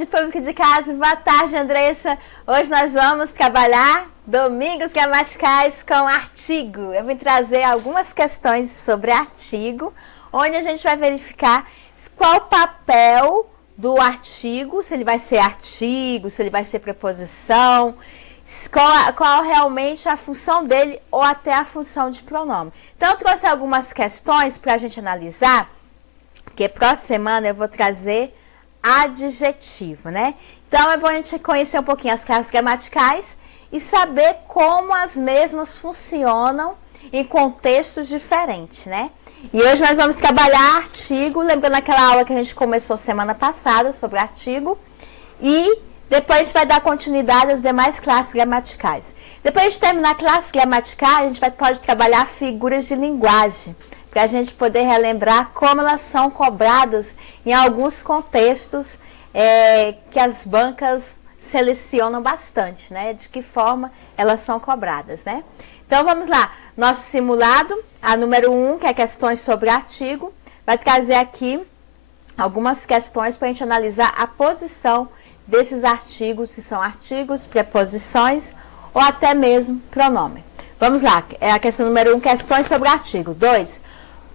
tarde, público de casa. Boa tarde, Andressa. Hoje nós vamos trabalhar domingos gramaticais com artigo. Eu vim trazer algumas questões sobre artigo, onde a gente vai verificar qual o papel do artigo, se ele vai ser artigo, se ele vai ser preposição, qual realmente a função dele ou até a função de pronome. Então, eu trouxe algumas questões para a gente analisar, porque próxima semana eu vou trazer adjetivo, né? Então, é bom a gente conhecer um pouquinho as classes gramaticais e saber como as mesmas funcionam em contextos diferentes, né? E hoje nós vamos trabalhar artigo, lembrando aquela aula que a gente começou semana passada sobre artigo, e depois a gente vai dar continuidade às demais classes gramaticais. Depois de terminar a classe gramatical, a gente pode trabalhar figuras de linguagem, para a gente poder relembrar como elas são cobradas em alguns contextos que as bancas selecionam bastante, né? De que forma elas são cobradas, né? Então, vamos lá. Nosso simulado, a número 1, que é questões sobre artigo, vai trazer aqui algumas questões para a gente analisar a posição desses artigos, se são artigos, preposições ou até mesmo pronome. Vamos lá, é a questão número 1, questões sobre artigo. 2,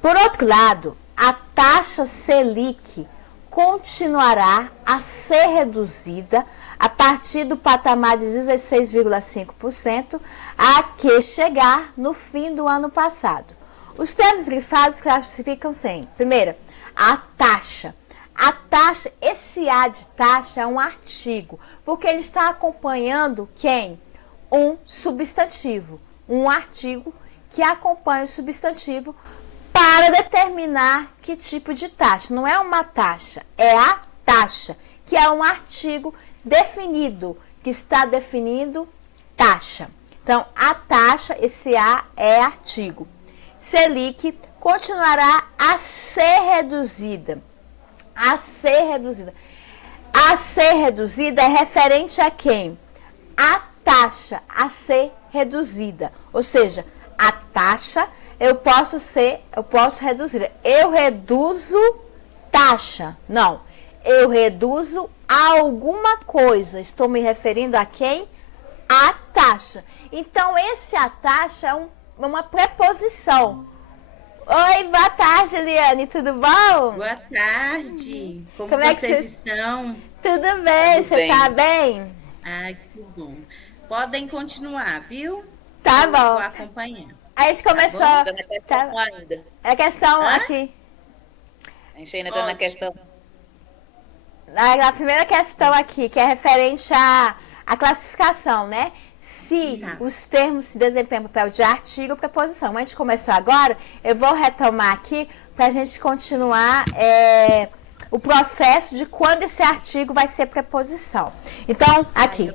por outro lado, a taxa Selic continuará a ser reduzida a partir do patamar de 16,5% a que chegar no fim do ano passado. Os termos grifados classificam-se em, primeira, a taxa. A taxa, esse A de taxa é um artigo, porque ele está acompanhando quem? Um substantivo. Um artigo que acompanha o substantivo para determinar que tipo de taxa. Não é uma taxa, é a taxa, que é um artigo definido, que está definindo taxa. Então, a taxa, esse A é artigo. Selic continuará a ser reduzida. A ser reduzida. A ser reduzida é referente a quem? A taxa a ser reduzida. Ou seja, a taxa eu posso reduzir. Eu reduzo taxa. Não. Eu reduzo alguma coisa. Estou me referindo a quem? A taxa. Então, esse a taxa é uma preposição. Oi, boa tarde, Eliane, tudo bom? Boa tarde, como vocês estão? Tudo bem, você está bem? Ai, que bom. Podem continuar, viu? Tá bom. Vou acompanhar. A gente começou... Tá ainda. É questão aqui. A gente ainda está na questão. A primeira questão aqui, que é referente à classificação, né? Se os termos se desempenham papel de artigo ou preposição. Como a gente começou agora, eu vou retomar aqui para a gente continuar o processo de quando esse artigo vai ser preposição. Então, aqui.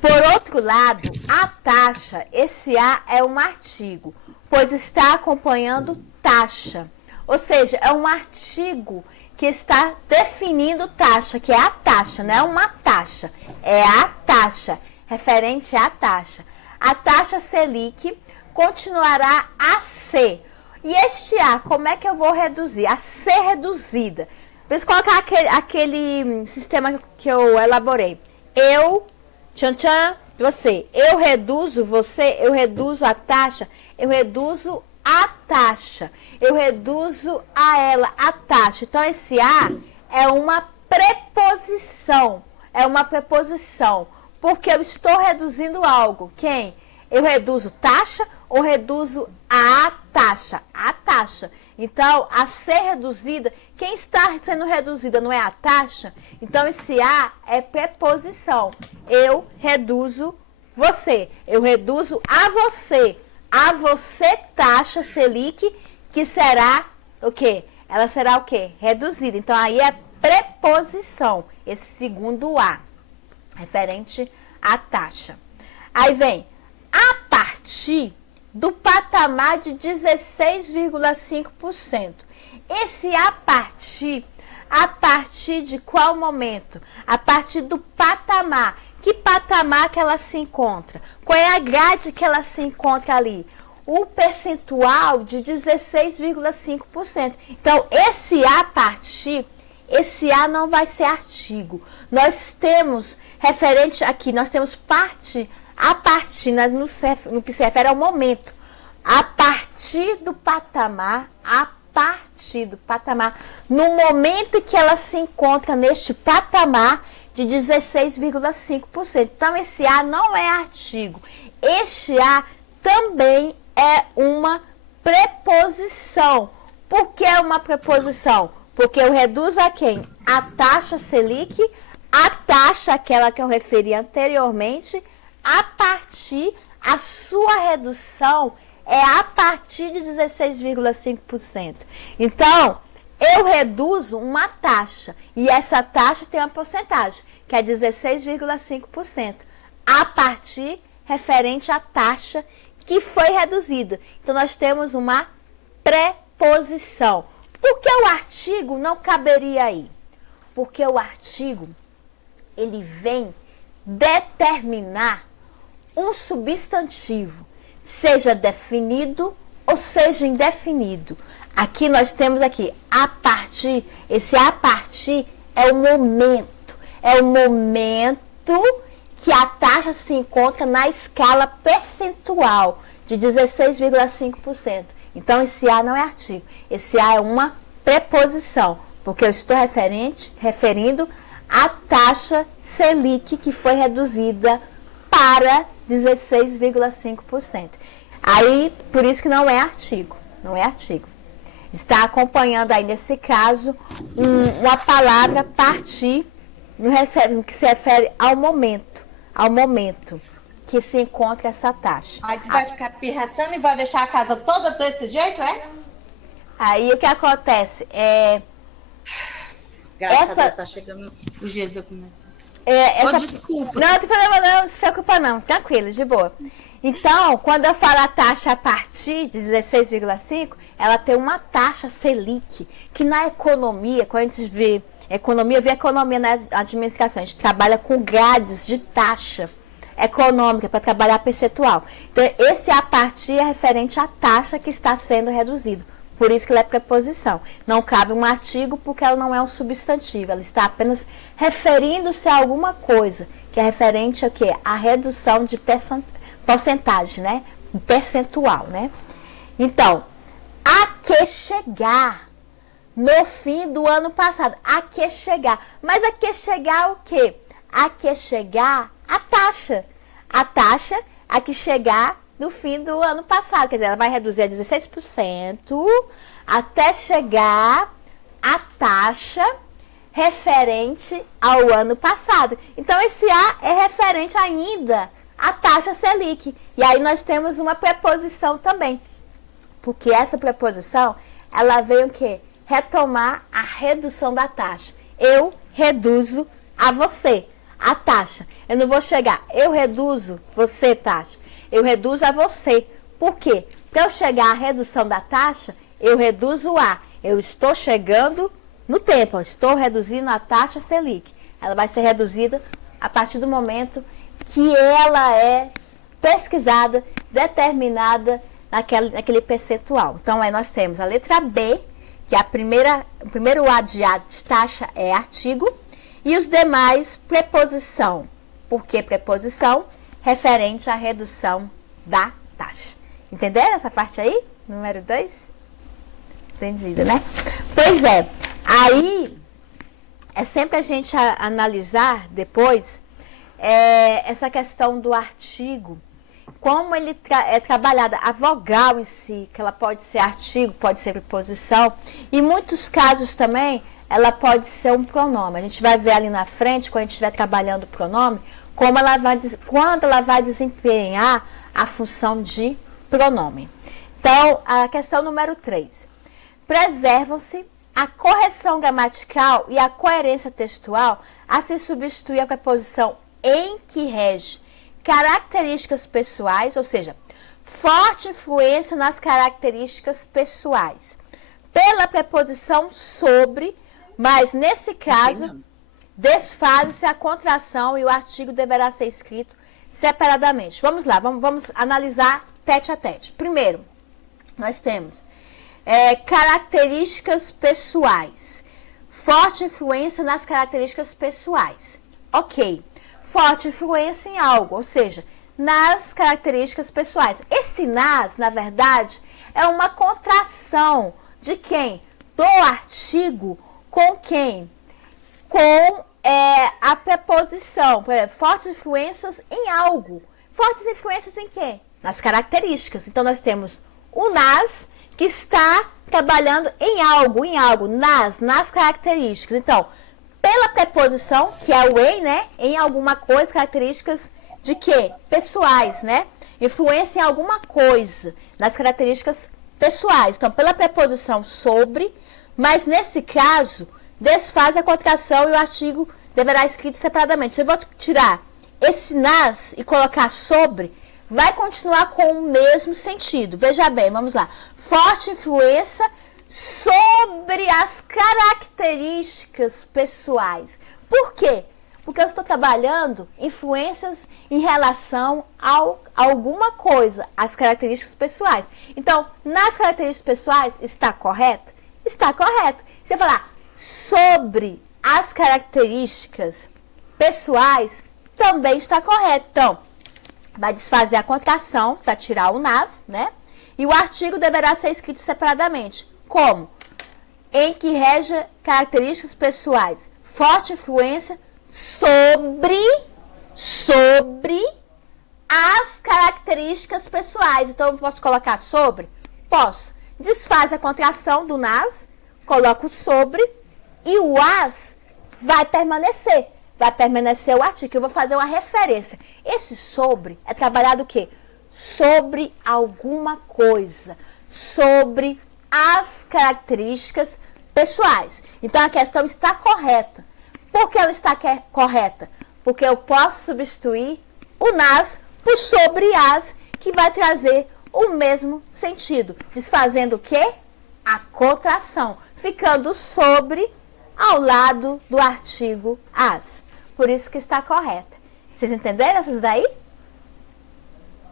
Por outro lado, a taxa, esse A é um artigo, pois está acompanhando taxa. Ou seja, é um artigo que está definindo taxa, que é a taxa, não é uma taxa, é a taxa. Referente à taxa. A taxa Selic continuará a ser. E este A, como é que eu vou reduzir? A ser reduzida. Vamos colocar aquele sistema que eu elaborei. Eu, você. Eu reduzo você, eu reduzo a taxa, eu reduzo a taxa. Eu reduzo a ela, a taxa. Então, esse A é uma preposição. É uma preposição. Porque eu estou reduzindo algo. Quem? Eu reduzo taxa ou reduzo a taxa? A taxa. Então, a ser reduzida, quem está sendo reduzida não é a taxa? Então, esse A é preposição. Eu reduzo você. Eu reduzo a você. A você taxa Selic, que será o quê? Ela será o quê? Reduzida. Então, aí é preposição. Esse segundo A. Referente à taxa. Aí vem, a partir do patamar de 16,5%. Esse a partir de qual momento? A partir do patamar. Que patamar que ela se encontra? Qual é a grade que ela se encontra ali? O percentual de 16,5%. Então, esse a partir, esse A não vai ser artigo. Nós temos, referente aqui, nós temos parte, a partir, no que se refere ao momento. A partir do patamar, no momento que ela se encontra neste patamar de 16,5%. Então, esse A não é artigo. Este A também é uma preposição. Por que é uma preposição? Porque eu reduzo a quem? A taxa Selic, a taxa, aquela que eu referi anteriormente, a partir, a sua redução é a partir de 16,5%. Então, eu reduzo uma taxa, e essa taxa tem uma porcentagem, que é 16,5%, a partir referente à taxa que foi reduzida. Então, nós temos uma preposição. Por que o artigo não caberia aí? Porque o artigo, ele vem determinar um substantivo, seja definido ou seja indefinido. Aqui nós temos aqui, a partir, esse a partir é o momento que a taxa se encontra na escala percentual de 16,5%. Então, esse A não é artigo. Esse A é uma preposição, porque eu estou referindo à taxa Selic, que foi reduzida para 16,5%. Aí, por isso que não é artigo. Não é artigo. Está acompanhando aí, nesse caso, uma palavra partir, no que se refere ao momento que se encontra essa taxa. Aí tu vai ficar pirraçando e vai deixar a casa toda desse jeito, é? Aí o que acontece Graças a Deus, tá chegando o dia de eu começar. Desculpa. Não, não tem problema não se preocupa não, tranquilo, de boa. Então, quando eu falo a taxa a partir de 16,5, ela tem uma taxa Selic, que na economia, quando a gente vê economia na administração, a gente trabalha com grades de taxa econômica para trabalhar percentual. Então, esse a partir é referente à taxa que está sendo reduzido. Por isso que ela é preposição. Não cabe um artigo porque ela não é um substantivo. Ela está apenas referindo-se a alguma coisa, que é referente a quê? A redução de porcentagem, né? Percentual, né? Então, a que chegar no fim do ano passado. A que chegar. Mas a que chegar o quê? A que chegar a taxa. A taxa a que chegar no fim do ano passado. Quer dizer, ela vai reduzir a 16% até chegar a taxa referente ao ano passado. Então, esse A é referente ainda à taxa Selic. E aí nós temos uma preposição também. Porque essa preposição, ela vem o quê? Retomar a redução da taxa. Eu reduzo a você, a taxa. Eu não vou chegar, eu reduzo você, taxa. Eu reduzo a você. Por quê? Para eu chegar à redução da taxa, eu reduzo o A. Eu estou chegando no tempo, eu estou reduzindo a taxa Selic. Ela vai ser reduzida a partir do momento que ela é pesquisada, determinada naquele percentual. Então, aí nós temos a letra B, que é o primeiro A de taxa é artigo, e os demais preposição. Por que preposição? Referente à redução da taxa. Entenderam essa parte aí? Número 2? Entendida, né? Pois é. Aí, é sempre a gente analisar depois essa questão do artigo, como ele é trabalhado, a vogal em si, que ela pode ser artigo, pode ser preposição, e em muitos casos também, ela pode ser um pronome. A gente vai ver ali na frente, quando a gente estiver trabalhando o pronome, quando ela vai desempenhar a função de pronome. Então, a questão número 3. Preservam-se a correção gramatical e a coerência textual a se substituir a preposição em que rege características pessoais, ou seja, forte influência nas características pessoais, pela preposição sobre, mas nesse caso, desfaz-se a contração e o artigo deverá ser escrito separadamente. Vamos lá, vamos analisar tete a tete. Primeiro, nós temos características pessoais, forte influência nas características pessoais. Ok. Forte influência em algo, ou seja, nas características pessoais. Esse nas, na verdade, é uma contração de quem? Do artigo com quem? Com a preposição. Por exemplo, fortes influências em algo. Fortes influências em quê? Nas características. Então, nós temos o nas, que está trabalhando em algo, nas características. Então, pela preposição, que é o em, né? Em alguma coisa, características de quê? Pessoais, né? Influência em alguma coisa, nas características pessoais. Então, pela preposição sobre, mas nesse caso, desfaz a contração e o artigo deverá escrito separadamente. Se eu vou tirar esse nas e colocar sobre, vai continuar com o mesmo sentido. Veja bem, vamos lá. Forte influência sobre as características pessoais. Por quê? Porque eu estou trabalhando influências em relação a alguma coisa, as características pessoais. Então, nas características pessoais, está correto? Está correto. Se eu falar sobre as características pessoais, também está correto. Então, vai desfazer a contração, você vai tirar o nas, né? E o artigo deverá ser escrito separadamente. Como? Em que rege características pessoais. Forte influência sobre as características pessoais. Então, eu posso colocar sobre? Posso. Desfaz a contração do nas, coloco sobre e o as vai permanecer. Vai permanecer o artigo. Eu vou fazer uma referência. Esse sobre é trabalhado o quê? Sobre alguma coisa. Sobre as características pessoais. Então, a questão está correta. Por que ela está correta? Porque eu posso substituir o nas por sobre as, que vai trazer o mesmo sentido. Desfazendo o quê? A contração. Ficando sobre ao lado do artigo as. Por isso que está correta. Vocês entenderam essas daí?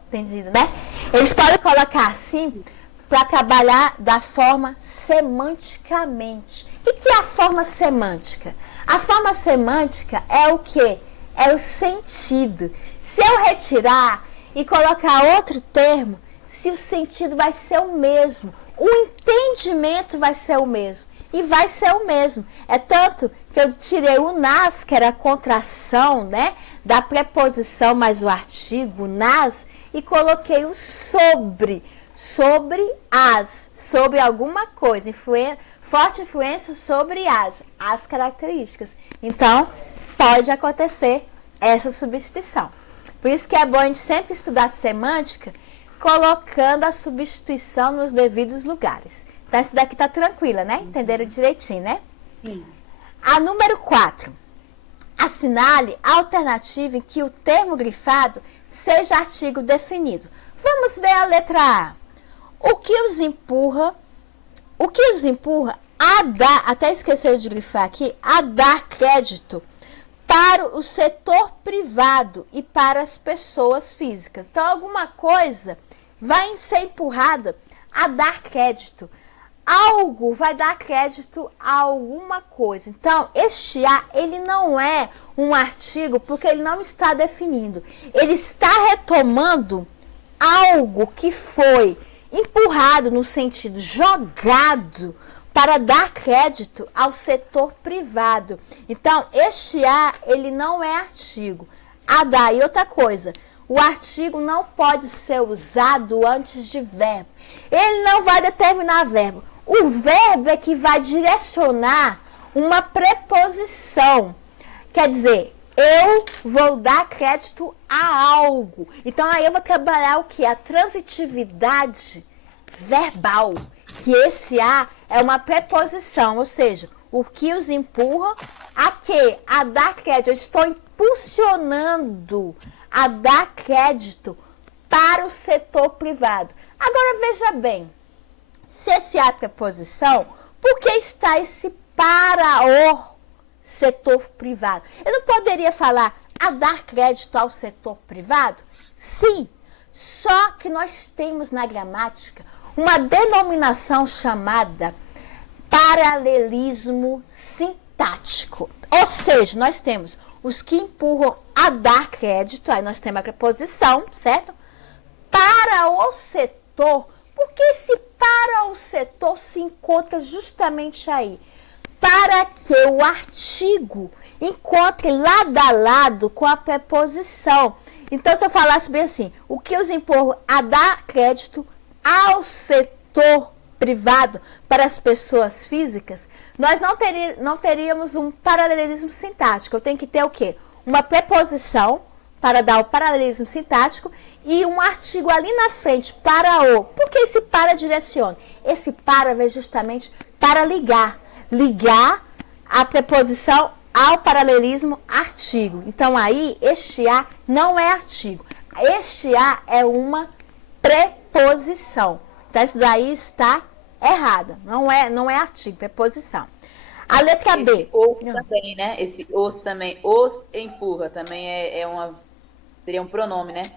Entendido, né? Eles podem colocar assim para trabalhar da forma semanticamente. O que é a forma semântica? A forma semântica é o quê? É o sentido. Se eu retirar e colocar outro termo, se o sentido vai ser o mesmo, o entendimento vai ser o mesmo. E vai ser o mesmo. É tanto que eu tirei o nas, que era a contração, né? Da preposição mais o artigo, nas, e coloquei o sobre. Sobre as. Sobre alguma coisa. Forte influência sobre as características. Então, pode acontecer essa substituição. Por isso que é bom a gente sempre estudar semântica, colocando a substituição nos devidos lugares. Então, essa daqui tá tranquila, né? Entenderam direitinho, né? Sim. A número 4. Assinale a alternativa em que o termo grifado seja artigo definido. Vamos ver a letra A. O que os empurra a dar, até esqueceram de grifar aqui, a dar crédito para o setor privado e para as pessoas físicas. Então, alguma coisa vai ser empurrada a dar crédito. Algo vai dar crédito a alguma coisa. Então, este A, ele não é um artigo porque ele não está definindo. Ele está retomando algo que foi empurrado no sentido jogado para dar crédito ao setor privado. Então, este A, ele não é artigo. A dar, e outra coisa, o artigo não pode ser usado antes de verbo. Ele não vai determinar verbo. O verbo é que vai direcionar uma preposição. Quer dizer, eu vou dar crédito a algo. Então, aí eu vou trabalhar o que? A transitividade verbal. Que esse A é uma preposição, ou seja, o que os empurra a quê? A dar crédito. Eu estou impulsionando a dar crédito para o setor privado. Agora, veja bem. Se esse A é preposição, por que está esse para o setor privado? Eu não poderia falar a dar crédito ao setor privado? Sim, só que nós temos na gramática uma denominação chamada paralelismo sintático. Ou seja, nós temos os que empurram a dar crédito, aí nós temos a preposição, certo? Para o setor, porque esse para o setor se encontra justamente aí, para que o artigo encontre lado a lado com a preposição. Então, se eu falasse bem assim, o que os empurram a dar crédito ao setor privado para as pessoas físicas, nós não teríamos um paralelismo sintático. Eu tenho que ter o quê? Uma preposição para dar o paralelismo sintático e um artigo ali na frente para o. Por que esse para direciona? Esse para vem justamente para ligar. Ligar a preposição ao paralelismo artigo. Então, aí, este a não é artigo. Este a é uma preposição. Então, isso daí está errado. Não é artigo, preposição. A letra B. Esse os também, né? Esse os também. Os empurra também seria um pronome, né?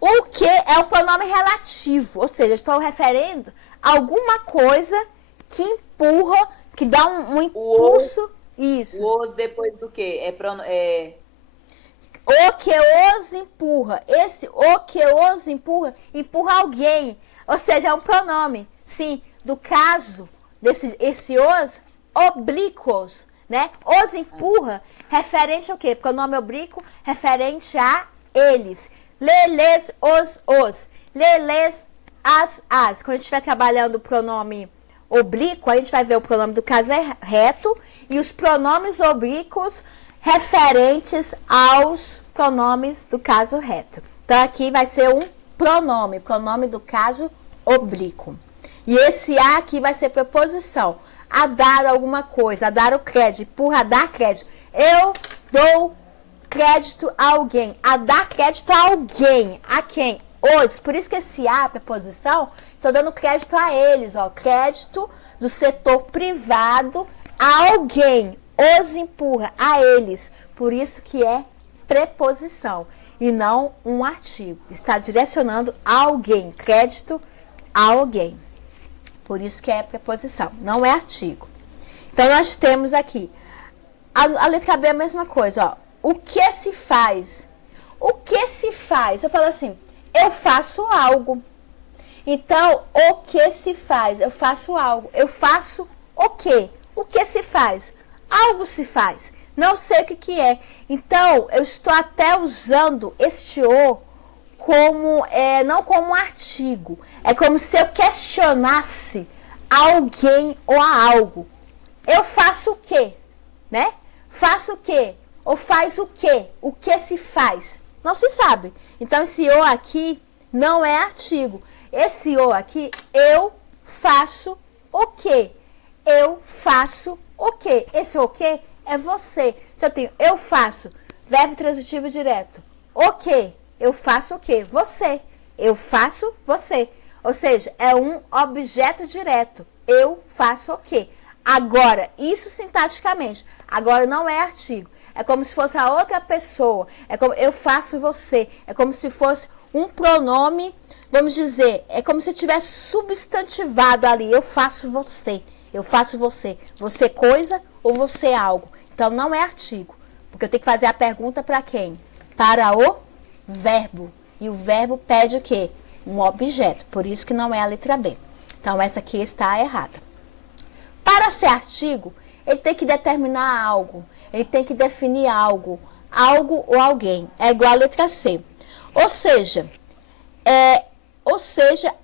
O que é um pronome relativo. Ou seja, estou referindo a alguma coisa que empurra, que dá um impulso. Isso. O os depois do quê? O que os empurra. Esse o que os empurra, empurra alguém. Ou seja, é um pronome. Sim, do caso esse os oblíquos, né? Os empurra, referente ao quê? Pronome oblíquo, referente a eles. Leles, os. Leles, as. Quando a gente estiver trabalhando o pronome oblíquo, a gente vai ver o pronome do caso reto e os pronomes oblíquos referentes aos pronomes do caso reto. Então, aqui vai ser um pronome do caso oblíquo. E esse a aqui vai ser preposição. A dar alguma coisa, a dar o crédito, empurra a dar crédito. Eu dou crédito a alguém. A dar crédito a alguém. A quem? Os. Por isso que esse a, preposição, estou dando crédito a eles. Ó, crédito do setor privado a alguém. Os empurra a eles. Por isso que é preposição e não um artigo. Está direcionando a alguém. Crédito a alguém. Por isso que é preposição, não é artigo. Então, nós temos aqui, a letra B é a mesma coisa, ó. O que se faz? O que se faz? Eu falo assim, eu faço algo. Então, o que se faz? Eu faço algo. Eu faço o quê? O que se faz? Algo se faz. Não sei o que é. Então, eu estou até usando este o como, não como um artigo. É como se eu questionasse alguém ou a algo. Eu faço o quê? Né? Faço o quê? Ou faz o quê? O que se faz? Não se sabe. Então, esse o aqui não é artigo. Esse o aqui, eu faço o quê? Eu faço o quê? Esse o quê é você. Se eu tenho eu faço, verbo transitivo direto. O quê? Eu faço o quê? Você. Eu faço você. Ou seja, é um objeto direto. Eu faço o quê? Agora, isso sintaticamente. Agora não é artigo. É como se fosse a outra pessoa. É como eu faço você. É como se fosse um pronome, vamos dizer, é como se tivesse substantivado ali. Eu faço você. Eu faço você. Você coisa ou você algo. Então não é artigo. Porque eu tenho que fazer a pergunta para quem? Para o verbo. E o verbo pede o quê? Um objeto. Por isso que não é a letra B. Então, essa aqui está errada. Para ser artigo, ele tem que determinar algo. Ele tem que definir algo. Algo ou alguém. É igual a letra C. Ou seja,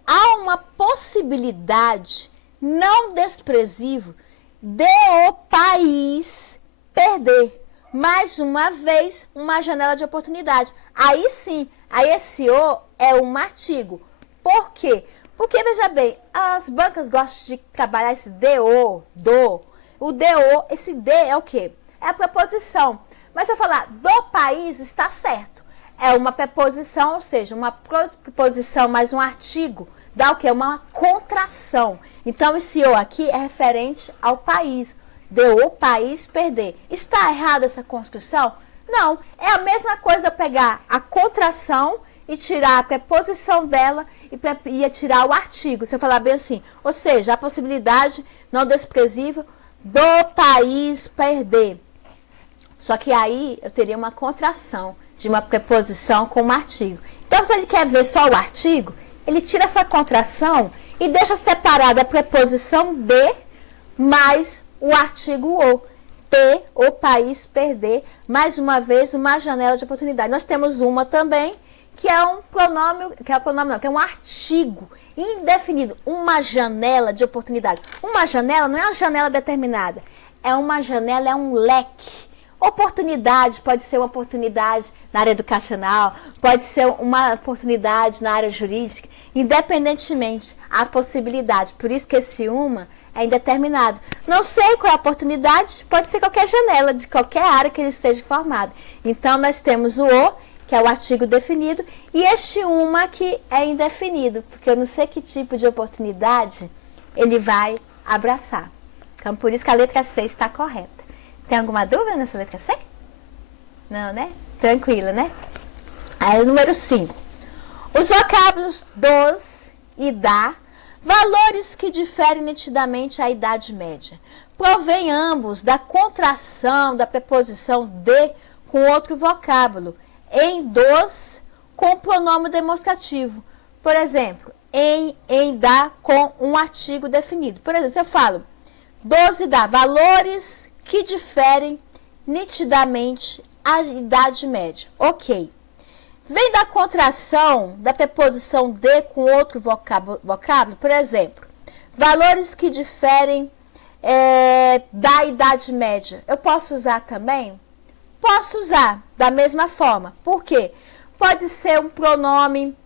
há uma possibilidade não desprezível de o país perder mais uma vez uma janela de oportunidade. Aí sim, aí esse o é um artigo. Por quê? Porque, veja bem, as bancas gostam de trabalhar esse do. O do, esse de é o quê? É a preposição. Mas se eu falar do país, está certo. É uma preposição, ou seja, uma preposição mais um artigo, dá o quê? Uma contração. Então, esse o aqui é referente ao país. De o país perder. Está errada essa construção? Não, é a mesma coisa pegar a contração e tirar a preposição dela e tirar o artigo. Se eu falar bem assim, ou seja, a possibilidade não desprezível do país perder. Só que aí eu teria uma contração de uma preposição com um artigo. Então, se ele quer ver só o artigo, ele tira essa contração e deixa separada a preposição de mais o artigo o. Ter o país perder, mais uma vez, uma janela de oportunidade. Nós temos uma também, que é um pronome, que é um artigo indefinido, uma janela de oportunidade. Uma janela não é uma janela determinada, é uma janela, é um leque. Oportunidade pode ser uma oportunidade na área educacional, pode ser uma oportunidade na área jurídica, independentemente, há possibilidade. Por isso que esse uma é indeterminado. Não sei qual é a oportunidade, pode ser qualquer janela, de qualquer área que ele esteja formado. Então, nós temos o, que é o artigo definido, e este uma que é indefinido, porque eu não sei que tipo de oportunidade ele vai abraçar. Então, por isso que a letra C está correta. Tem alguma dúvida nessa letra C? Não, né? Tranquila, né? Aí, o número 5. Os vocábulos dos e da, valores que diferem nitidamente à Idade Média, provém ambos da contração da preposição de com outro vocábulo, em dos com pronome demonstrativo. Por exemplo, em da com um artigo definido. Por exemplo, eu falo dos e da, valores que diferem nitidamente à Idade Média. Ok. Vem da contração da preposição de com outro vocábulo, por exemplo, valores que diferem da Idade Média. Eu posso usar também? Posso usar da mesma forma. Por quê? Pode ser um pronome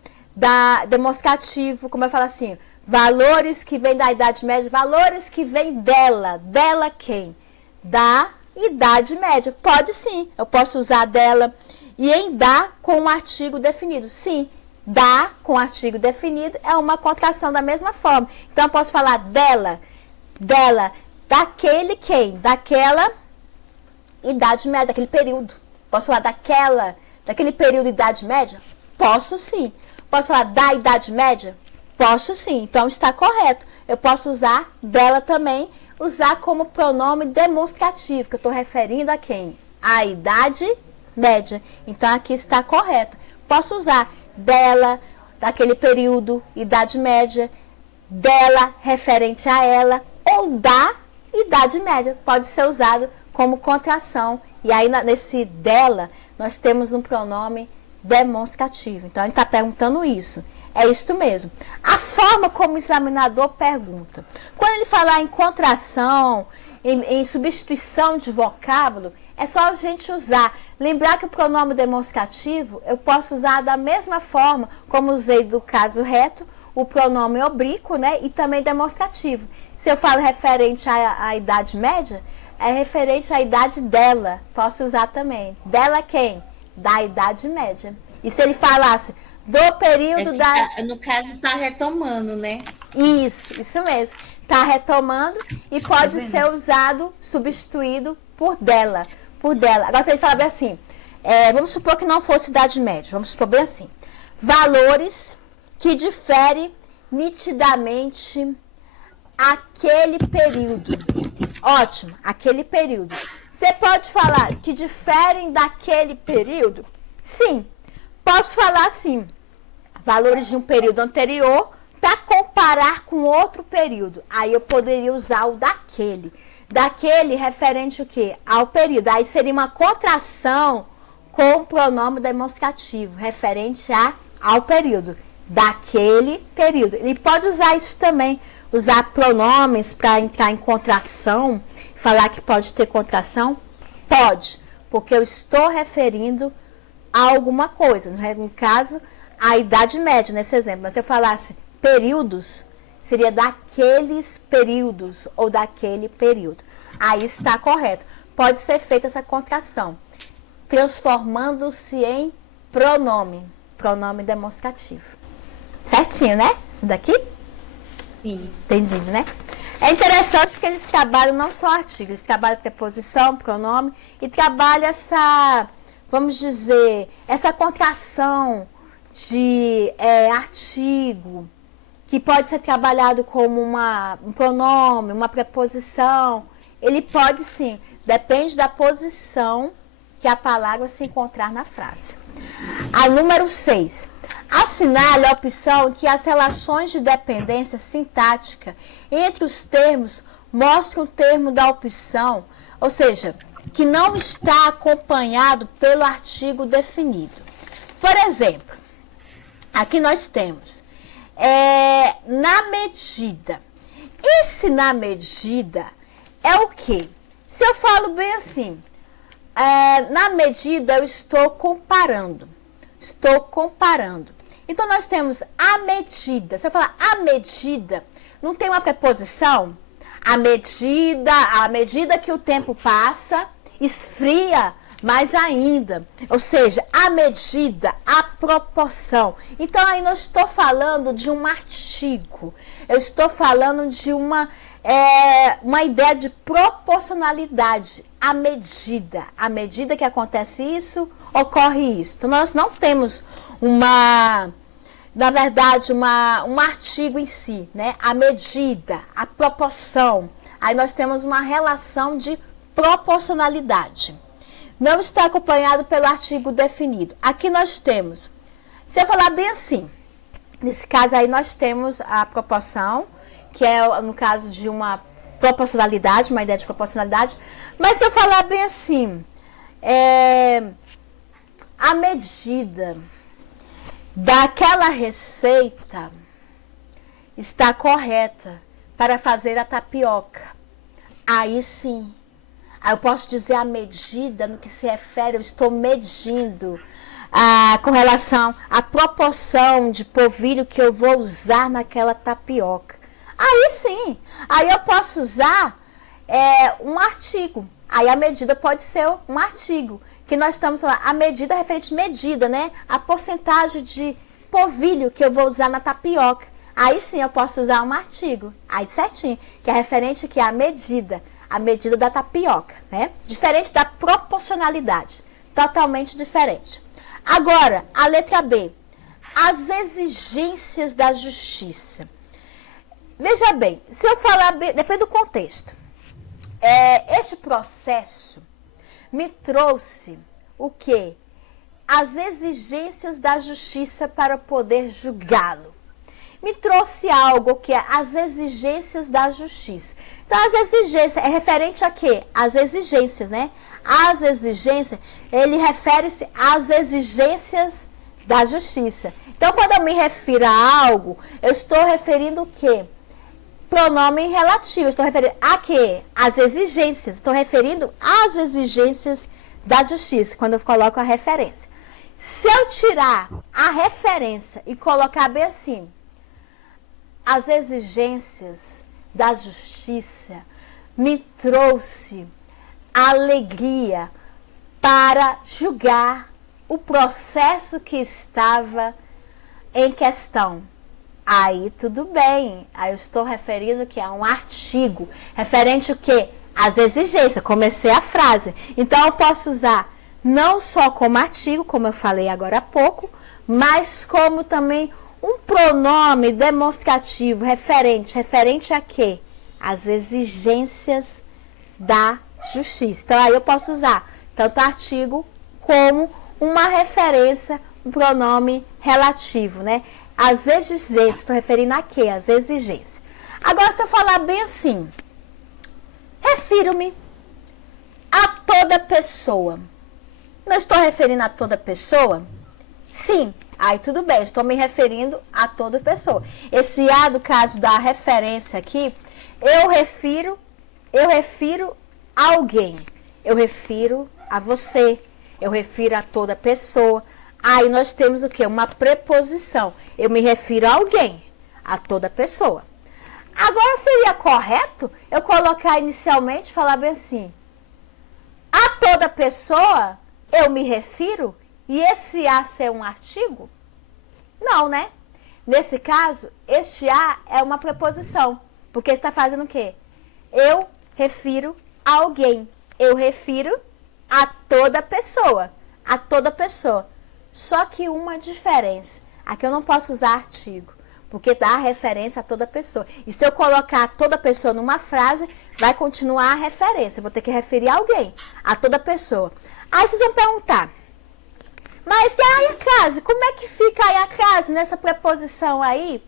demonstrativo, como eu falo assim, valores que vêm da Idade Média, valores que vêm dela. Dela quem? Da Idade Média. Pode sim, eu posso usar dela. E em da com um artigo definido. Sim, da com artigo definido é uma contração da mesma forma. Então, eu posso falar dela, daquele quem? Daquela Idade Média, daquele período. Posso falar daquele período Idade Média? Posso sim. Posso falar da Idade Média? Posso sim. Então, está correto. Eu posso usar dela também, usar como pronome demonstrativo, que eu estou referindo a quem? A Idade Média. Então, aqui está correto. Posso usar dela, daquele período, Idade Média, dela, referente a ela, ou da Idade Média. Pode ser usado como contração. E aí, nesse dela, nós temos um pronome demonstrativo. Então, a gente está perguntando isso. É isso mesmo. A forma como o examinador pergunta. Quando ele falar em contração, em substituição de vocábulo, é só a gente usar. Lembrar que o pronome demonstrativo eu posso usar da mesma forma como usei do caso reto, o pronome oblíquo, né? E também demonstrativo. Se eu falo referente à Idade Média, é referente à idade dela. Posso usar também. Dela quem? Da Idade Média. E se ele falasse do período No caso, está retomando, né? Isso mesmo. Está retomando e pode ser usado, substituído por dela. Agora, se ele falar bem assim, vamos supor que não fosse Idade Média, vamos supor bem assim, valores que diferem nitidamente aquele período. Ótimo, aquele período. Você pode falar que diferem daquele período? Sim, posso falar assim, valores de um período anterior para comparar com outro período. Aí eu poderia usar o daquele. Daquele referente o quê? Ao período. Aí seria uma contração com o pronome demonstrativo, referente ao período. Daquele período. Ele pode usar isso também, usar pronomes para entrar em contração, falar que pode ter contração? Pode, porque eu estou referindo a alguma coisa. No caso, a Idade Média, nesse exemplo. Mas se eu falasse períodos, seria daqueles períodos ou daquele período. Aí está correto. Pode ser feita essa contração, transformando-se em pronome demonstrativo. Certinho, né? Isso daqui? Sim. Entendido, né? É interessante porque eles trabalham não só artigos, eles trabalham preposição, pronome e trabalham vamos dizer, essa contração de artigo, que pode ser trabalhado como um pronome, uma preposição, ele pode sim, depende da posição que a palavra se encontrar na frase. A número 6. Assinale a opção que as relações de dependência sintática entre os termos mostram o termo da opção, ou seja, que não está acompanhado pelo artigo definido. Por exemplo, aqui nós temos na medida. Esse na medida é o quê? Se eu falo bem assim, na medida eu estou comparando. Estou comparando. Então, nós temos a medida. Se eu falar a medida, não tem uma preposição? À medida que o tempo passa, esfria mais ainda. Ou seja, a medida, a proporção. Então, aí não estou falando de um artigo. Eu estou falando de uma ideia de proporcionalidade. À medida que acontece isso, ocorre isso. Então, nós não temos na verdade, um artigo em si, né? A medida, a proporção. Aí nós temos uma relação de proporcionalidade. Não está acompanhado pelo artigo definido. Aqui nós temos, se eu falar bem assim, nesse caso aí nós temos a proporção, que é no caso de uma proporcionalidade, uma ideia de proporcionalidade. Mas se eu falar bem assim, a medida daquela receita está correta para fazer a tapioca. Aí sim, aí eu posso dizer a medida no que se refere, eu estou medindo com relação à proporção de polvilho que eu vou usar naquela tapioca. Aí sim, aí eu posso usar um artigo. Aí a medida pode ser um artigo. Que nós estamos falando, a medida é referente à medida, né? A porcentagem de polvilho que eu vou usar na tapioca. Aí sim eu posso usar um artigo. Aí certinho, que é referente aqui à medida. A medida da tapioca, né? Diferente da proporcionalidade. Totalmente diferente. Agora, a letra B. As exigências da justiça. Veja bem, se eu falar bem, depende do contexto. Este processo me trouxe o quê? As exigências da justiça para poder julgá-lo. Me trouxe algo que é as exigências da justiça. Então, as exigências é referente a quê? As exigências, né? As exigências, ele refere-se às exigências da justiça. Então, quando eu me refiro a algo, eu estou referindo o quê? Pronome relativo. Estou referindo a quê? As exigências. Estou referindo às exigências da justiça, quando eu coloco a referência. Se eu tirar a referência e colocar bem assim, as exigências da justiça me trouxe alegria para julgar o processo que estava em questão. Aí tudo bem, aí eu estou referindo que é um artigo, referente o quê? As exigências, comecei a frase. Então eu posso usar não só como artigo, como eu falei agora há pouco, mas como também um pronome demonstrativo, referente a quê? As exigências da justiça. Então aí eu posso usar tanto artigo como uma referência, um pronome relativo, né? As exigências, estou referindo a quê? As exigências. Agora, se eu falar bem assim, refiro-me a toda pessoa. Não estou referindo a toda pessoa? Sim. Aí tudo bem, estou me referindo a toda pessoa. Esse A do caso da referência aqui, eu refiro a alguém. Eu refiro a você. Eu refiro a toda pessoa. Aí nós temos o quê? Uma preposição. Eu me refiro a alguém, a toda pessoa. Agora seria correto eu colocar inicialmente, falar bem assim, a toda pessoa eu me refiro e esse a ser um artigo? Não, né? Nesse caso, este a é uma preposição, porque está fazendo o quê? Eu refiro a alguém, eu refiro a toda pessoa. a toda pessoa. Só que uma diferença. Aqui eu não posso usar artigo, porque dá referência a toda pessoa. E se eu colocar toda pessoa numa frase, vai continuar a referência. Eu vou ter que referir alguém, a toda pessoa. Aí vocês vão perguntar, mas e aí a crase? Como é que fica aí a crase nessa preposição aí?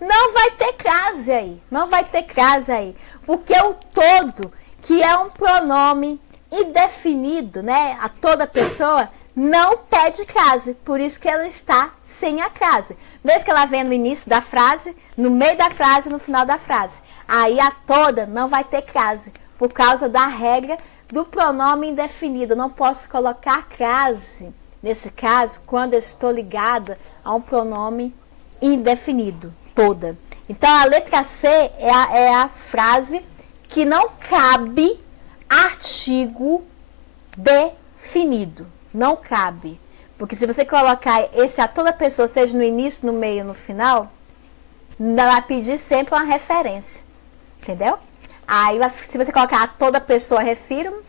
Não vai ter crase aí. Não vai ter crase aí. Porque o todo, que é um pronome indefinido, né? A toda pessoa, não pede crase. Por isso que ela está sem a crase. Mesmo que ela venha no início da frase, no meio da frase, no final da frase. Aí a toda não vai ter crase. Por causa da regra do pronome indefinido. Eu não posso colocar crase, nesse caso, quando eu estou ligada a um pronome indefinido. Toda. Então, a letra C é a frase que não cabe artigo definido. Não cabe. Porque se você colocar esse a toda pessoa, seja no início, no meio, no final, ela vai pedir sempre uma referência. Entendeu? Aí, se você colocar a toda pessoa, refiro,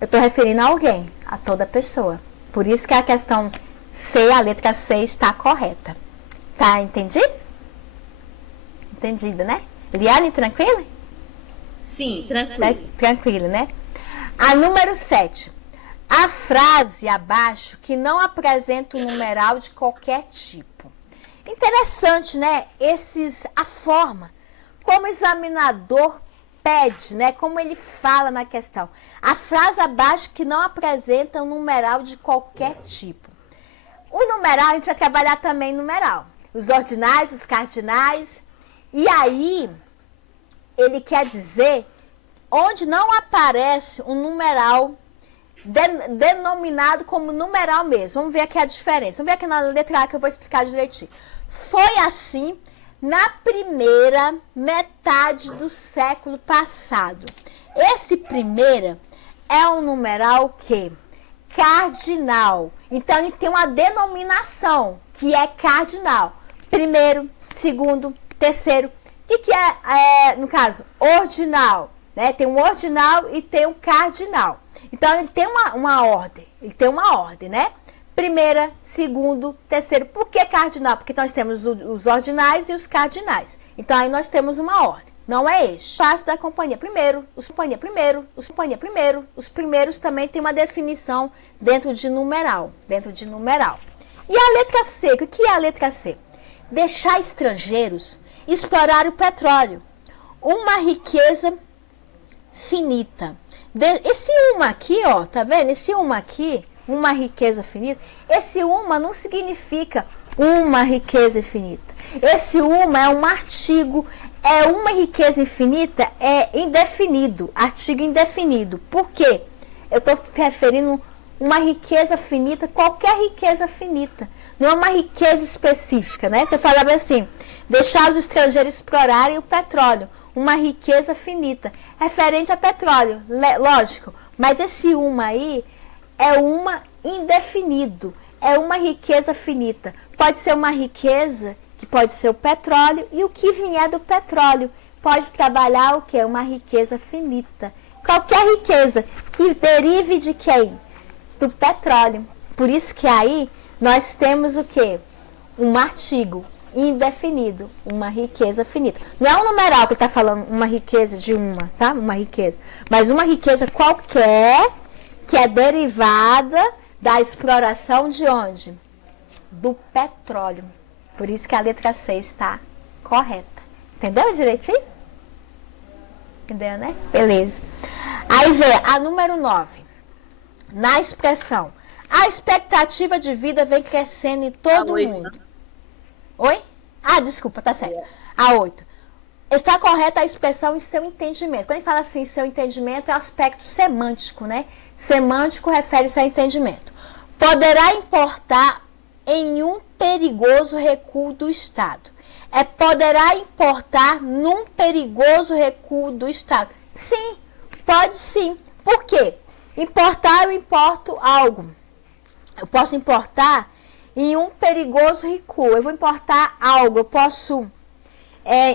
eu estou referindo a alguém. A toda pessoa. Por isso que a questão C, a letra C, está correta. Tá entendido? Entendida, né? Liane, tranquila? Sim, tranquilo. Tranquilo, né? A número 7. A frase abaixo que não apresenta um numeral de qualquer tipo. Interessante, né? A forma como o examinador pede, né? Como ele fala na questão. A frase abaixo que não apresenta um numeral de qualquer tipo. O numeral, a gente vai trabalhar também numeral. Os ordinais, os cardinais. E aí, ele quer dizer onde não aparece um numeral denominado como numeral mesmo. Vamos ver aqui a diferença. Vamos ver aqui na letra A que eu vou explicar direitinho. Foi assim na primeira metade do século passado. Esse primeira é um numeral que? Cardinal. Então, ele tem uma denominação que é cardinal. Primeiro, segundo, terceiro. O que é, no caso, ordinal? Né? Tem um ordinal e tem um cardinal. Então, ele tem uma ordem. Ele tem uma ordem, né? Primeira, segundo, terceiro. Por que cardinal? Porque nós temos os ordinais e os cardinais. Então, aí nós temos uma ordem. Não é este. Passo da companhia primeiro, os primeiros também tem uma definição dentro de numeral. E a letra C, o que é a letra C? Deixar estrangeiros explorar o petróleo. Uma riqueza finita. Esse uma aqui, ó, tá vendo? Esse uma aqui, uma riqueza finita. Esse uma não significa uma riqueza infinita. Esse uma é um artigo, é uma riqueza infinita, é indefinido, artigo indefinido. Por quê? Eu estou referindo uma riqueza finita, qualquer riqueza finita. Não é uma riqueza específica, né? Você falava assim, deixar os estrangeiros explorarem o petróleo. Uma riqueza finita. Referente a petróleo, lógico. Mas esse uma aí é uma indefinido. É uma riqueza finita. Pode ser uma riqueza que pode ser o petróleo e o que vier do petróleo. Pode trabalhar o quê? Uma riqueza finita. Qualquer riqueza que derive de quem? Do petróleo. Por isso que aí nós temos o quê? Um artigo indefinido, uma riqueza finita. Não é um numeral que ele está falando, uma riqueza de uma, sabe? Uma riqueza. Mas uma riqueza qualquer que é derivada da exploração de onde? Do petróleo. Por isso que a letra C está correta. Entendeu direitinho? Entendeu, né? Beleza. Aí vem a número 9. Na expressão, a expectativa de vida vem crescendo em todo o mundo. Oi? Ah, desculpa, tá certo. A 8. Está correta a expressão em seu entendimento. Quando a gente fala assim, seu entendimento, é um aspecto semântico, né? Semântico refere-se a entendimento. Poderá importar em um perigoso recuo do Estado. Poderá importar num perigoso recuo do Estado. Sim, pode sim. Por quê? Importar, eu importo algo. Eu posso importar em um perigoso recuo. Eu vou importar algo. Eu posso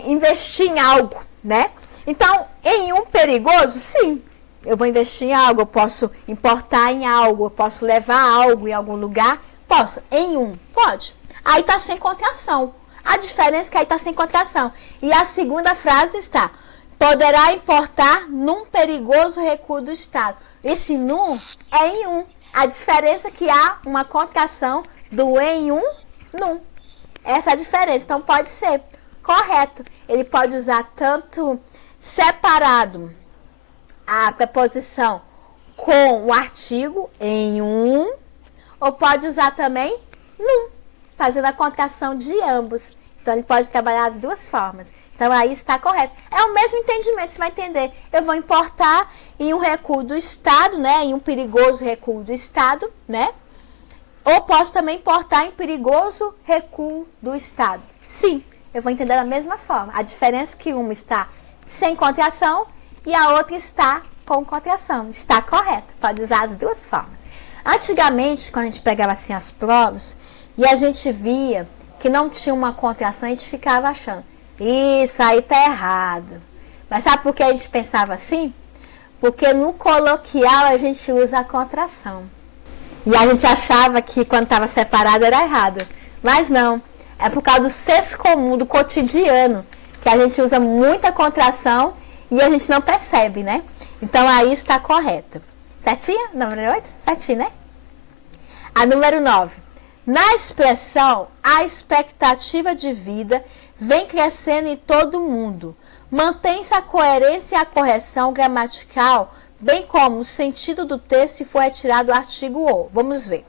investir em algo, né? Então, em um perigoso, sim. eu vou investir em algo, eu posso importar em algo, eu posso levar algo em algum lugar. Posso. Em um. Pode. Aí está sem contração. A diferença é que aí está sem contração. E a segunda frase está: poderá importar num perigoso recuo do Estado. Esse num é em um. A diferença é que há uma contração do em um, num. Essa é a diferença. Então, pode ser correto. Ele pode usar tanto separado a preposição com o artigo em um, ou pode usar também num, fazendo a contração de ambos. Então, ele pode trabalhar as duas formas. Então, aí está correto. É o mesmo entendimento, você vai entender. Eu vou importar em um recuo do Estado, né? Em um perigoso recuo do Estado, né? Ou posso também importar em perigoso recuo do Estado. Sim, eu vou entender da mesma forma. A diferença é que uma está sem contração e a outra está com contração. Está correto. Pode usar as duas formas. Antigamente, quando a gente pegava assim as provas e a gente via que não tinha uma contração, a gente ficava achando: isso aí tá errado. Mas sabe por que a gente pensava assim? Porque no coloquial a gente usa a contração. E a gente achava que quando estava separado era errado. Mas não. É por causa do senso comum, do cotidiano, que a gente usa muita contração e a gente não percebe, né? Então aí está correto. Certinha? Número 8? Certinho, né? A número 9. Na expressão, a expectativa de vida vem crescendo em todo o mundo. Mantém-se a coerência e a correção gramatical, bem como o sentido do texto se for retirado o artigo ou. Vamos ver.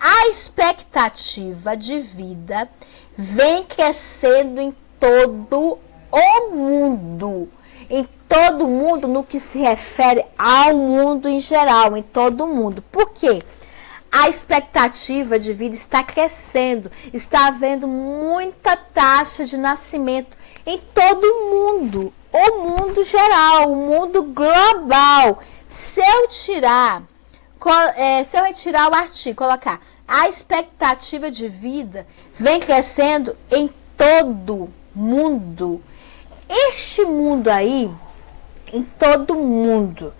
A expectativa de vida vem crescendo em todo o mundo. Em todo mundo, no que se refere ao mundo em geral, em todo o mundo. Por quê? A expectativa de vida está crescendo, está havendo muita taxa de nascimento em todo o mundo geral, o mundo global. Se eu retirar o artigo, colocar a expectativa de vida vem crescendo em todo mundo. Este mundo aí, em todo mundo,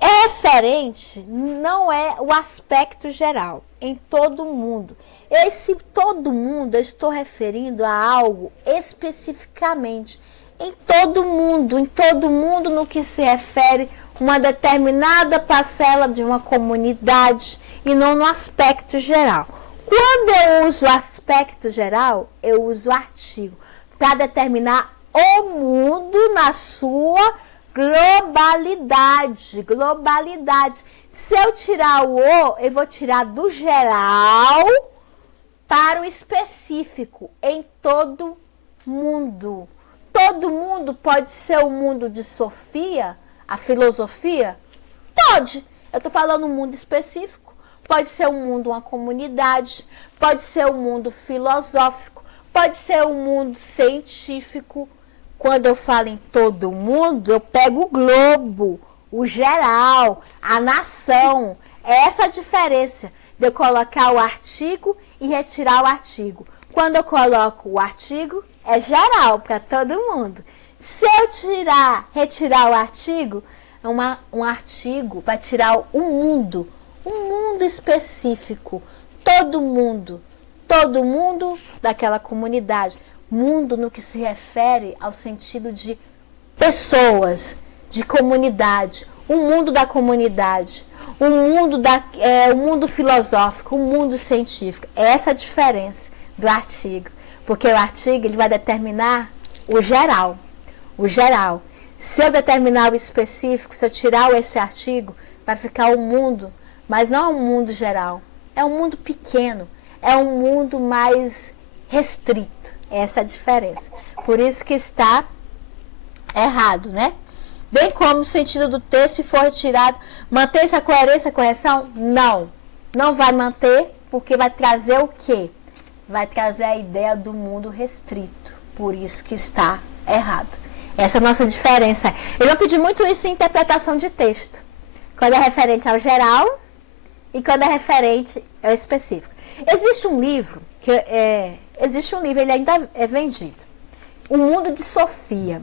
é referente, não é o aspecto geral, em todo mundo. Esse todo mundo, eu estou referindo a algo especificamente, em todo mundo no que se refere uma determinada parcela de uma comunidade e não no aspecto geral. Quando eu uso o aspecto geral, eu uso o artigo para determinar o mundo na sua globalidade. Se eu tirar o eu vou tirar do geral para o específico, em todo mundo. Todo mundo pode ser o mundo de Sofia, a filosofia? Pode. Eu estou falando um mundo específico. Pode ser um mundo, uma comunidade. Pode ser um mundo filosófico. Pode ser um mundo científico. Quando eu falo em todo mundo, eu pego o globo, o geral, a nação. É essa a diferença de eu colocar o artigo e retirar o artigo. Quando eu coloco o artigo, é geral para todo mundo. Se eu retirar o artigo, um artigo vai tirar um mundo específico. Todo mundo daquela comunidade. Mundo no que se refere ao sentido de pessoas, de comunidade, o mundo da comunidade, o mundo filosófico, o mundo científico. Essa é a diferença do artigo, porque o artigo ele vai determinar o geral. Se eu determinar o específico, se eu tirar esse artigo, vai ficar o mundo, mas não é um mundo geral, é um mundo pequeno, é um mundo mais restrito. Essa é a diferença. Por isso que está errado, né? Bem como o sentido do texto, se for retirado, mantém-se a coerência, a correção? Não. Não vai manter, porque vai trazer o quê? Vai trazer a ideia do mundo restrito. Por isso que está errado. Essa é a nossa diferença. Eu vou pedir muito isso em interpretação de texto. Quando é referente ao geral e quando é referente ao específico. Existe um livro, ele ainda é vendido. O Mundo de Sofia.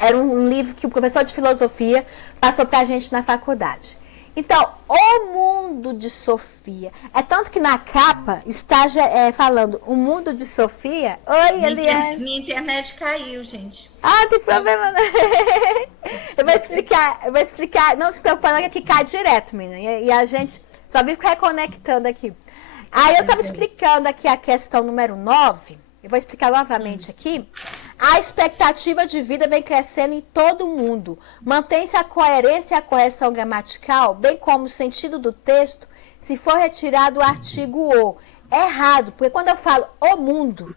Era um livro que o professor de filosofia passou pra gente na faculdade. Então, o mundo de Sofia. É tanto que na capa está falando o mundo de Sofia. Oi, Eliane. Minha internet caiu, gente. Ah, tem problema não. Eu vou explicar. Não se preocupe, não, que aqui cai direto, menina. E a gente só vive reconectando aqui. Aí eu estava explicando aqui a questão número 9. Eu vou explicar novamente aqui. A expectativa de vida vem crescendo em todo o mundo. Mantém-se a coerência e a correção gramatical, bem como o sentido do texto, se for retirado o artigo o. É errado, porque quando eu falo o mundo,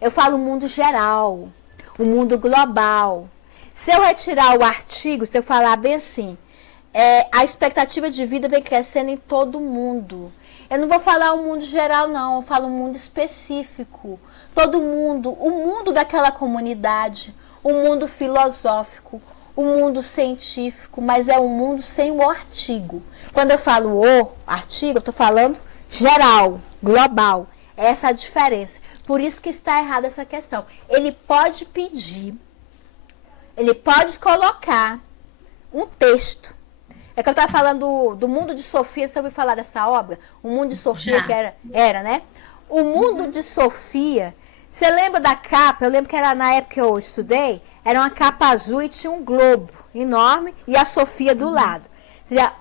eu falo o mundo geral, o mundo global. Se eu retirar o artigo, se eu falar bem assim, a expectativa de vida vem crescendo em todo o mundo. Eu não vou falar o mundo geral, não. Eu falo o mundo específico. Todo mundo, o mundo daquela comunidade, o mundo filosófico, o mundo científico, mas é um mundo sem o artigo. Quando eu falo o artigo, eu estou falando geral, global. Essa é a diferença. Por isso que está errada essa questão. Ele pode pedir, ele pode colocar um texto. É que eu estava falando do Mundo de Sofia, você ouviu falar dessa obra? O Mundo de Sofia, Já. que era, né? O Mundo de Sofia, você lembra da capa? Eu lembro que era na época que eu estudei, era uma capa azul e tinha um globo enorme e a Sofia do lado.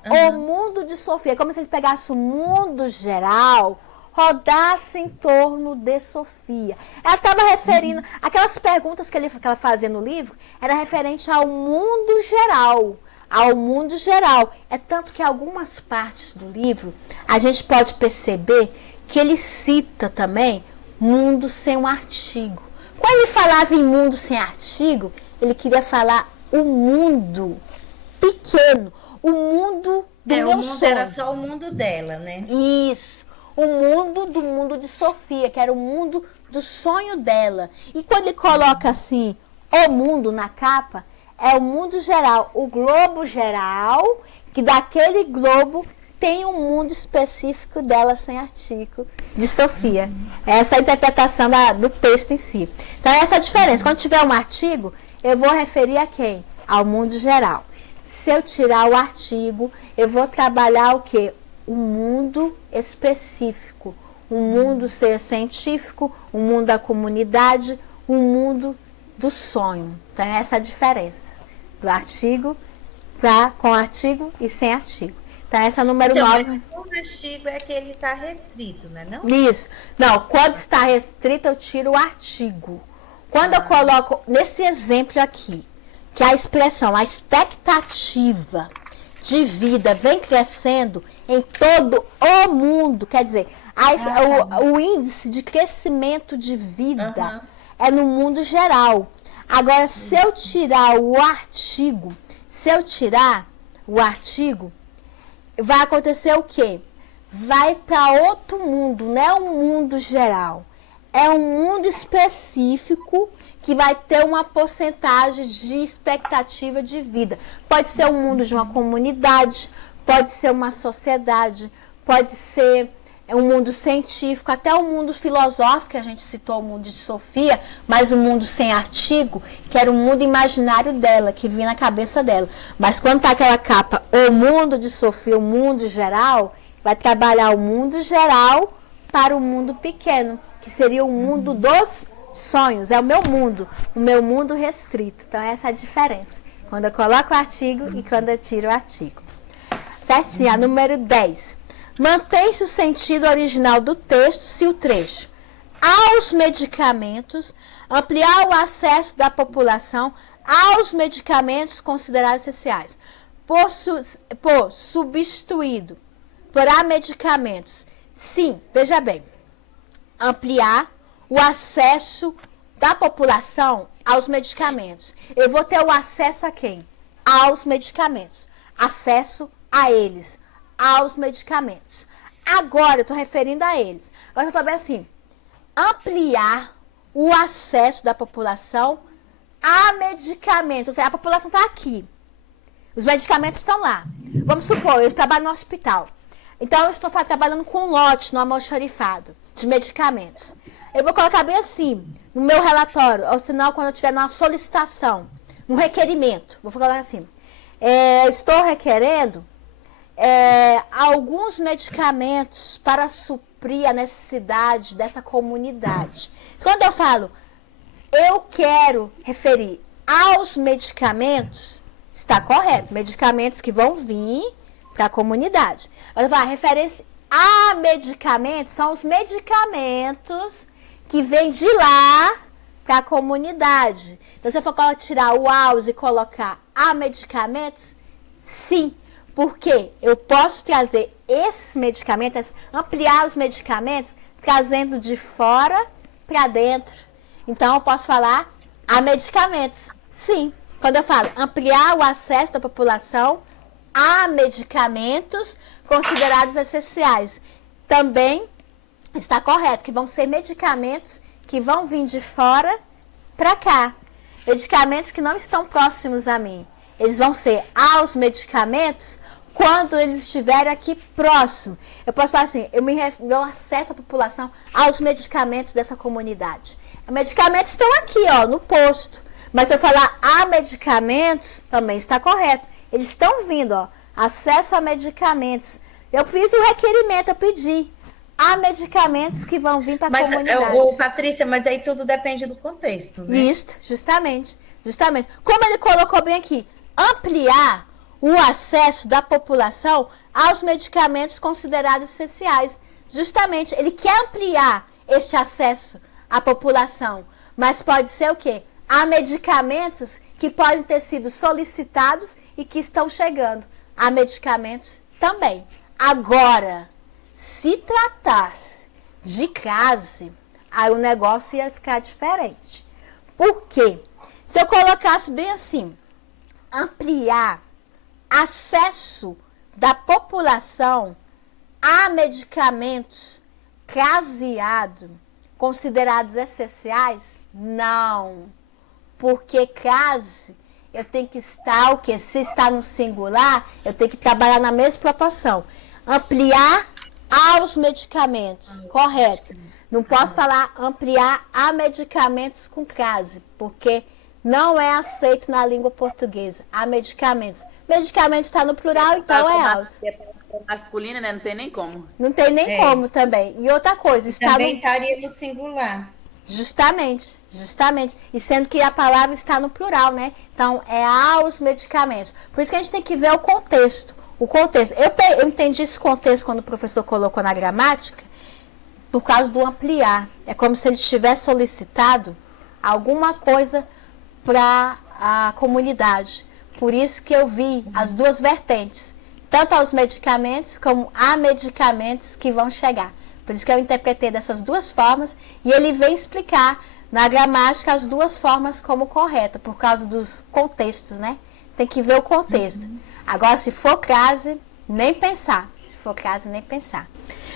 O Mundo de Sofia, é como se ele pegasse o mundo geral, rodasse em torno de Sofia. Ela estava referindo, aquelas perguntas que ela fazia no livro, era referente ao mundo geral. Ao mundo geral. É tanto que algumas partes do livro a gente pode perceber que ele cita também mundo sem um artigo. Quando ele falava em mundo sem artigo, ele queria falar o mundo pequeno, o mundo do meu O mundo sonho. era só o mundo dela, né? Isso. O mundo de Sofia, que era o mundo do sonho dela. E quando ele coloca assim, o mundo na capa, é o mundo geral, o globo geral, que daquele globo tem um mundo específico dela sem artigo, de Sofia. Essa é a interpretação do texto em si. Então, essa é a diferença. Quando tiver um artigo, eu vou referir a quem? Ao mundo geral. Se eu tirar o artigo, eu vou trabalhar o quê? O mundo específico. O mundo ser científico, o mundo da comunidade, o mundo do sonho. Então, essa é a diferença do artigo com artigo e sem artigo. Então, essa é a número 9. Mas o artigo é que ele está restrito, né? Não? Isso. Não, quando está restrito, eu tiro o artigo. Quando eu coloco, nesse exemplo aqui, que a expressão, a expectativa de vida vem crescendo em todo o mundo, quer dizer, o índice de crescimento de vida é no mundo geral. Agora, se eu tirar o artigo, vai acontecer o quê? Vai para outro mundo, não é um mundo geral. É um mundo específico que vai ter uma porcentagem de expectativa de vida. Pode ser o mundo de uma comunidade, pode ser uma sociedade, pode ser um mundo científico, até o mundo filosófico, que a gente citou o mundo de Sofia, mas o mundo sem artigo, que era o mundo imaginário dela, que vinha na cabeça dela. Mas quando tá aquela capa, o mundo de Sofia, o mundo geral, vai trabalhar o mundo geral para o mundo pequeno, que seria o mundo dos sonhos, é o meu mundo restrito. Então, essa é a diferença. Quando eu coloco o artigo e quando eu tiro o artigo. Certinho, a número 10. Mantém-se o sentido original do texto se o trecho aos medicamentos, ampliar o acesso da população aos medicamentos considerados essenciais, por substituído por a medicamentos. Sim, veja bem, ampliar o acesso da população aos medicamentos. Eu vou ter o acesso a quem? Aos medicamentos. Acesso a eles, aos medicamentos. Agora, eu estou referindo a eles. Agora, eu falei assim, ampliar o acesso da população a medicamentos. Ou seja, a população está aqui. Os medicamentos estão lá. Vamos supor, eu trabalho no hospital. Então, eu estou trabalhando com um lote no almoxarifado de medicamentos. Eu vou colocar bem assim, no meu relatório, ou senão quando eu tiver numa solicitação, um requerimento, vou falar assim, estou requerendo alguns medicamentos para suprir a necessidade dessa comunidade. Quando eu falo, eu quero referir aos medicamentos, está correto, medicamentos que vão vir para a comunidade. Eu vou falar, referência a medicamentos, são os medicamentos que vêm de lá para a comunidade. Então, se eu for tirar o AUS e colocar a medicamentos, sim, porque eu posso trazer esses medicamentos, ampliar os medicamentos, trazendo de fora para dentro. Então, eu posso falar a medicamentos, sim. Quando eu falo ampliar o acesso da população a medicamentos considerados essenciais, também está correto, que vão ser medicamentos que vão vir de fora para cá. Medicamentos que não estão próximos a mim. Eles vão ser aos medicamentos quando eles estiverem aqui próximo. Eu posso falar assim, eu acesso a população aos medicamentos dessa comunidade. Os medicamentos estão aqui, ó, no posto. Mas se eu falar a medicamentos, também está correto. Eles estão vindo, ó, acesso a medicamentos. Eu fiz o requerimento, eu pedi. Há medicamentos que vão vir para a comunidade. Patrícia, mas aí tudo depende do contexto, né? Isso, justamente. Como ele colocou bem aqui, ampliar o acesso da população aos medicamentos considerados essenciais. Justamente, ele quer ampliar este acesso à população. Mas pode ser o quê? Há medicamentos que podem ter sido solicitados e que estão chegando. Há medicamentos também. Agora, se tratasse de crase, aí o negócio ia ficar diferente. Por quê? Se eu colocasse bem assim, ampliar acesso da população a medicamentos caseados, considerados essenciais, não. Porque crase, eu tenho que estar, o quê? Se está no singular, eu tenho que trabalhar na mesma proporção. Ampliar aos medicamentos, correto. Não posso falar ampliar a medicamentos com crase, porque não é aceito na língua portuguesa. Há medicamentos. Medicamentos está no plural, então é aos. Masculina, né? Não tem nem como. Não tem nem como também. E outra coisa, está também estaria no singular. Justamente. E sendo que a palavra está no plural, né? Então, é aos medicamentos. Por isso que a gente tem que ver o contexto. Eu entendi esse contexto quando o professor colocou na gramática, por causa do ampliar. É como se ele tivesse solicitado alguma coisa para a comunidade. Por isso que eu vi as duas vertentes. Tanto aos medicamentos, como a medicamentos que vão chegar. Por isso que eu interpretei dessas duas formas. E ele vem explicar na gramática as duas formas como correta, por causa dos contextos, né? Tem que ver o contexto. Agora, se for crase, nem pensar.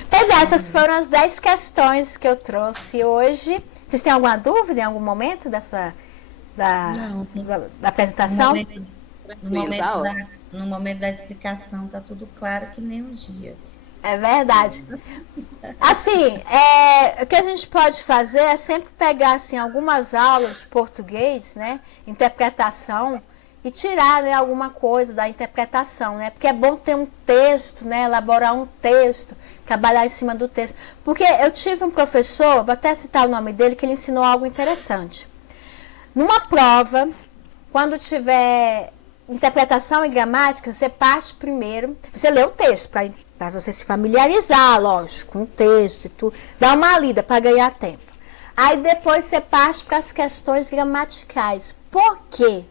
Pois essas foram as 10 questões que eu trouxe hoje. Vocês têm alguma dúvida em algum momento da apresentação? No momento da explicação, tá tudo claro que nem um dia. É verdade. Assim, o que a gente pode fazer é sempre pegar assim, algumas aulas de português, né? Interpretação, e tirar, né, alguma coisa da interpretação, né? Porque é bom ter um texto, né? Elaborar um texto, trabalhar em cima do texto. Porque eu tive um professor, vou até citar o nome dele, que ele ensinou algo interessante. Numa prova, quando tiver interpretação e gramática, você parte primeiro, você lê o texto, para você se familiarizar, lógico, com o texto e tudo, dá uma lida para ganhar tempo. Aí depois você parte para as questões gramaticais. Por quê?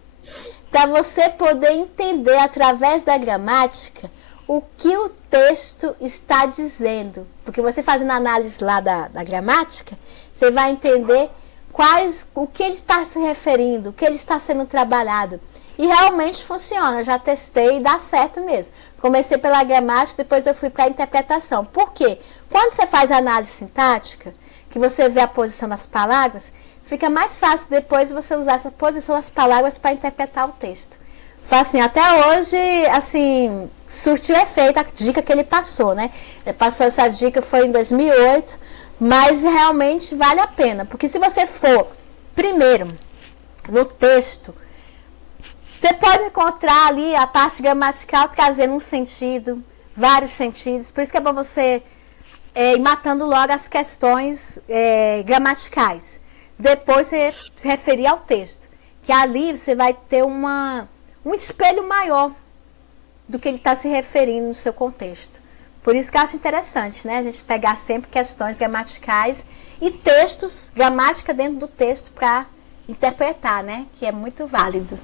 Para você poder entender através da gramática o que o texto está dizendo. Porque você fazendo análise lá da gramática, você vai entender o que ele está se referindo, o que ele está sendo trabalhado. E realmente funciona, já testei e dá certo mesmo. Comecei pela gramática, depois eu fui para a interpretação. Por quê? Quando você faz análise sintática, que você vê a posição das palavras, fica mais fácil depois você usar essa posição das palavras para interpretar o texto. Foi assim, até hoje, assim, surtiu efeito a dica que ele passou, né? Ele passou essa dica, foi em 2008, mas realmente vale a pena. Porque se você for Primeiro, no texto, você pode encontrar ali a parte gramatical trazendo um sentido, vários sentidos. Por isso que é bom você ir matando logo as questões gramaticais. Depois você se referir ao texto. Que ali você vai ter um espelho maior do que ele está se referindo no seu contexto. Por isso que eu acho interessante, né? A gente pegar sempre questões gramaticais e textos, gramática dentro do texto para interpretar, né? Que é muito válido.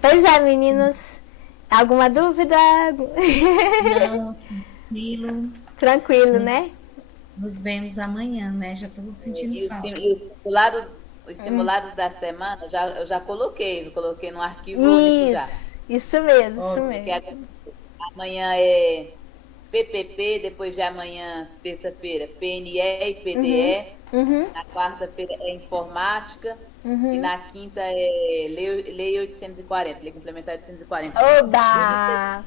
Pois é, meninos. Alguma dúvida? Não, tranquilo. Tranquilo, né? Nos vemos amanhã, né? Já estou sentindo falta. E os simulados da semana, eu já coloquei no arquivo único já. Isso mesmo. Amanhã é PPP, depois de amanhã, terça-feira, PNE e PDE. Na quarta-feira é informática. E na quinta é Lei 840, Lei Complementar 840. Oba!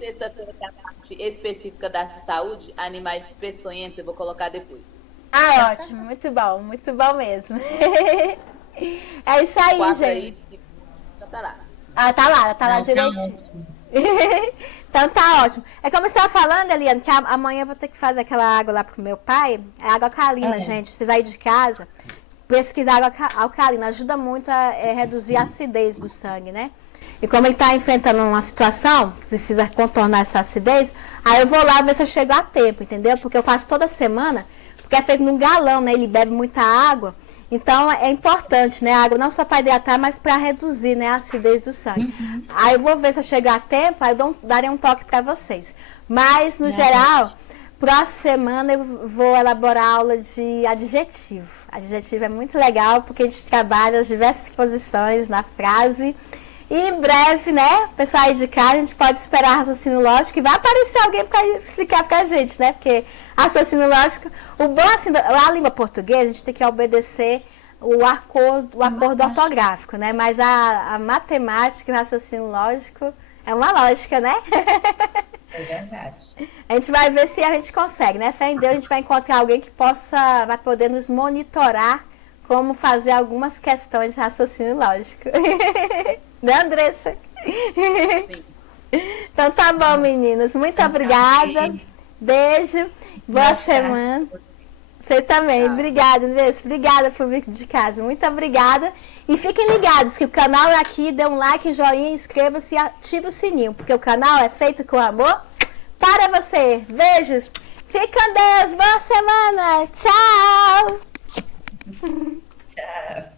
Sexta-feira é a parte específica da saúde, animais peçonhentos, eu vou colocar depois. Ótimo, muito bom mesmo. É isso aí, Quarta gente. Tá lá. Tá lá direitinho. Então tá ótimo. É como você estava falando, Eliane, que amanhã eu vou ter que fazer aquela água lá pro meu pai. É água alcalina, gente. Vocês aí de casa, pesquisar água alcalina ajuda muito a reduzir a acidez do sangue, né? E como ele está enfrentando uma situação que precisa contornar essa acidez, aí eu vou lá ver se eu chego a tempo, entendeu? Porque eu faço toda semana, porque é feito num galão, né? Ele bebe muita água. Então, é importante, né? A água não só para hidratar, mas para reduzir, né, a acidez do sangue. Aí eu vou ver se eu chegar a tempo, aí eu darei um toque para vocês. Mas, no geral, próxima semana eu vou elaborar aula de adjetivo. Adjetivo é muito legal, porque a gente trabalha as diversas posições na frase. E em breve, né, pessoal aí de casa, a gente pode esperar raciocínio lógico e vai aparecer alguém para explicar para a gente, né? Porque raciocínio lógico, o bom assim, a língua portuguesa, a gente tem que obedecer o acordo ortográfico, né? Mas a matemática e o raciocínio lógico é uma lógica, né? É verdade. A gente vai ver se a gente consegue, né? Fé em Deus, a gente vai encontrar alguém que vai poder nos monitorar como fazer algumas questões de raciocínio lógico. Né, Andressa? Sim. Então tá bom, meninas. Muito obrigada. Beijo. Boa semana. Você também. Obrigada, Andressa. Obrigada, público de casa. Muito obrigada. E fiquem ligados que o canal é aqui. Dê um like, joinha, inscreva-se e ative o sininho. Porque o canal é feito com amor para você. Beijos. Fique com Deus. Boa semana. Tchau. Tchau.